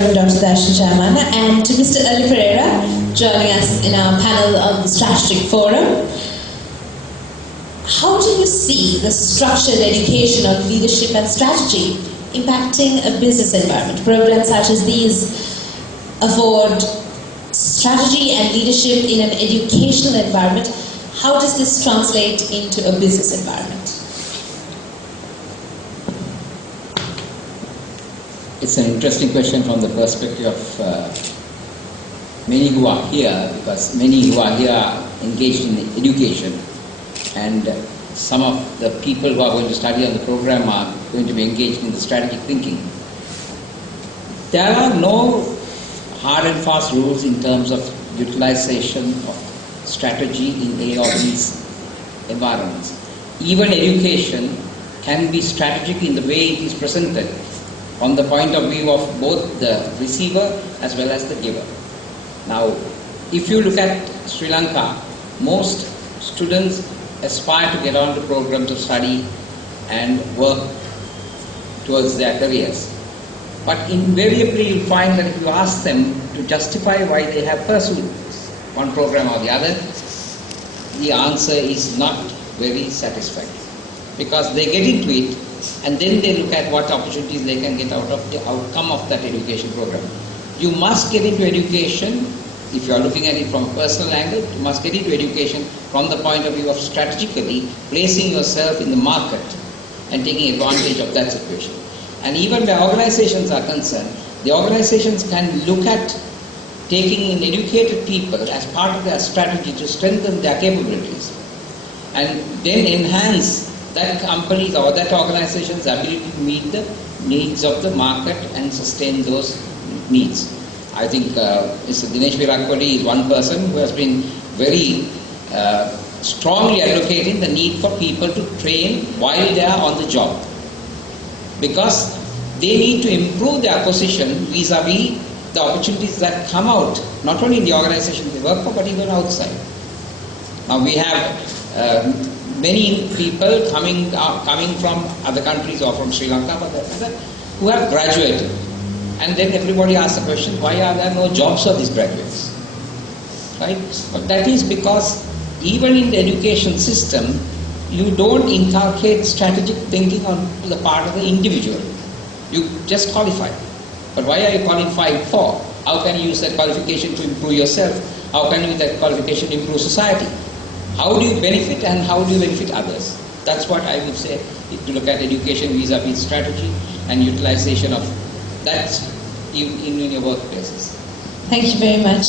Dr. Darshan Jayamana, and to Mr. Ali Pereira, joining us in our panel of the Strategic Forum. How do you see the structured education of leadership and strategy impacting a business environment? Programs such as these afford strategy and leadership in an educational environment. How does this translate into a business environment? It's an interesting question from the perspective of many who are here, because many who are here are engaged in education, and some of the people who are going to study on the program are going to be engaged in the strategic thinking. There are no hard and fast rules in terms of utilization of strategy in A or B's environments. Even education can be strategic in the way it is presented, from the point of view of both the receiver as well as the giver. Now, if you look at Sri Lanka, most students aspire to get on to programs of study and work towards their careers. But invariably you'll find that if you ask them to justify why they have pursued one program or the other, the answer is not very satisfying. Because they get into it and then they look at what opportunities they can get out of the outcome of that education program. You must get into education, if you are looking at it from a personal angle, you must get into education from the point of view of strategically placing yourself in the market and taking advantage of that situation. And even where organizations are concerned, the organizations can look at taking in educated people as part of their strategy to strengthen their capabilities and then enhance that company's or that organization's ability to meet the needs of the market and sustain those needs. I think Mr. Dinesh Virakpadi is one person who has been very strongly advocating the need for people to train while they are on the job, because they need to improve their position vis-a-vis the opportunities that come out, not only in the organization they work for, but even outside. Now we have many people coming from other countries or from Sri Lanka who have graduated, and then everybody asks the question, why are there no jobs for these graduates? Right? But that is because even in the education system, you don't inculcate strategic thinking on the part of the individual. You just qualify. But why are you qualified for? How can you use that qualification to improve yourself? How can you use that qualification to improve society? How do you benefit and how do you benefit others? That's what I would say, if you look at education vis-a-vis strategy and utilization of that in your workplaces. Thank you very much.